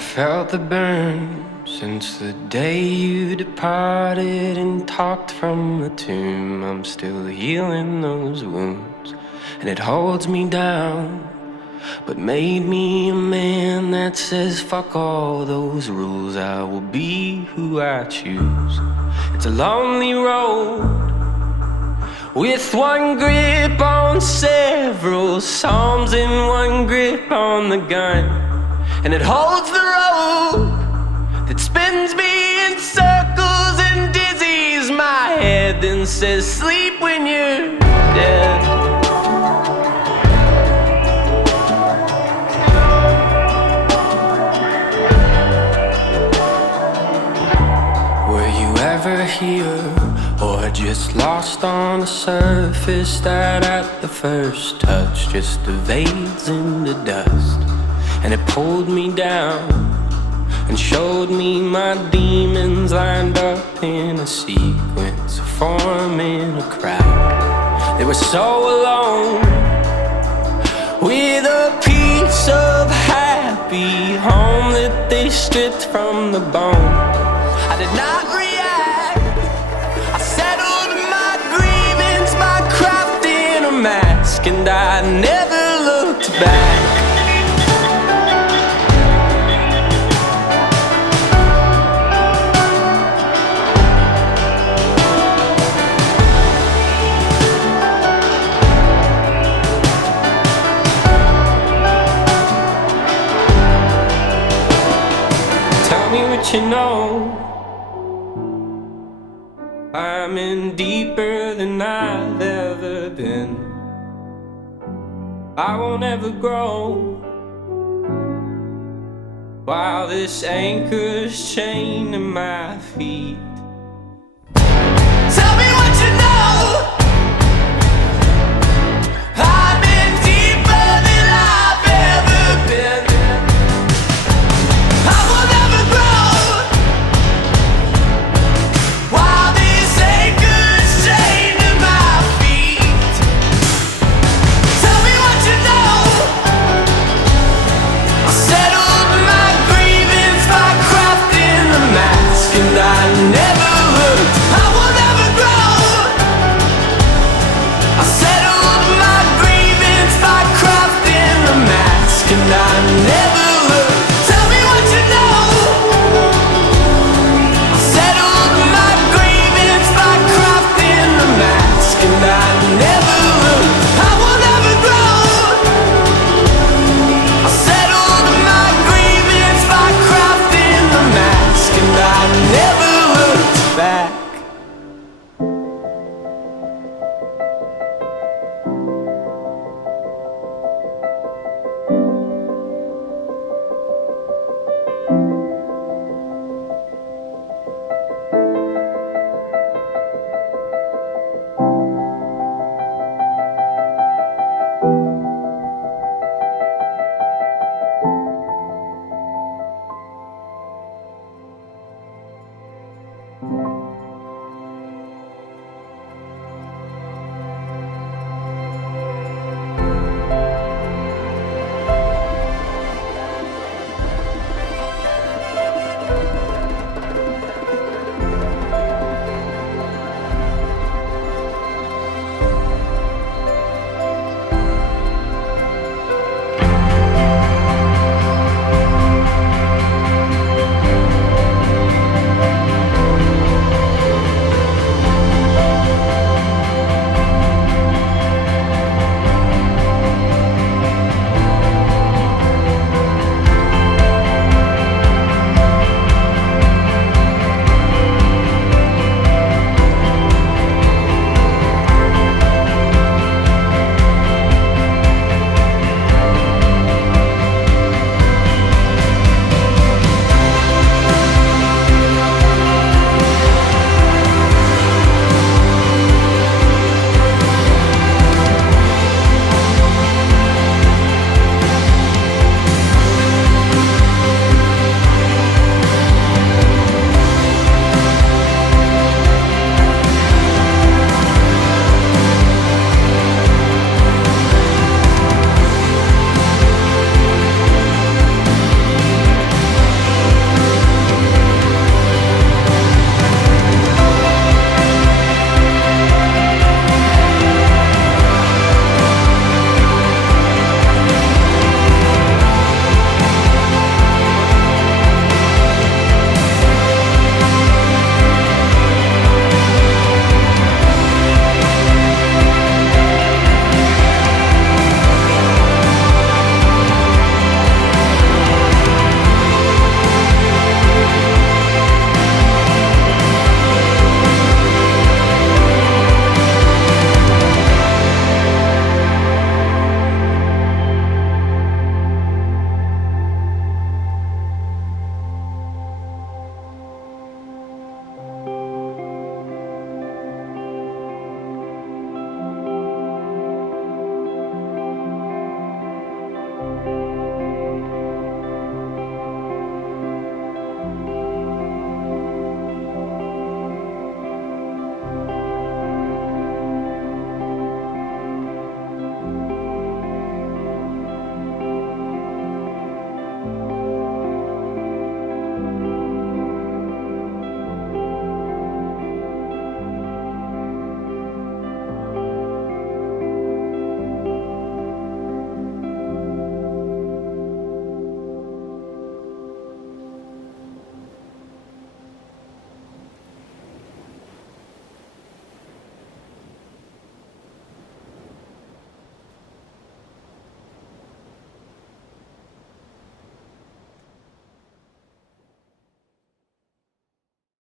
felt the burn since the day you departed and talked from the tomb. I'm still healing those wounds, and it holds me down, but made me a man that says fuck all those rules. I will be who I choose. It's a lonely road with one grip on several psalms and one grip on the gun, and it holds the rope that spins me in circles and dizzies my head, then says sleep when you're dead. Were you ever here, or just lost on the surface that at the first touch just evades into dust? And it pulled me down and showed me my demons lined up in a sequence, forming a crowd. They were so alone, with a piece of happy home that they stripped from the bone. I did not react. I settled my grievance by crafting a mask, and I never looked back. You know, I'm in deeper than I've ever been. I won't ever grow while this anchor's chained in my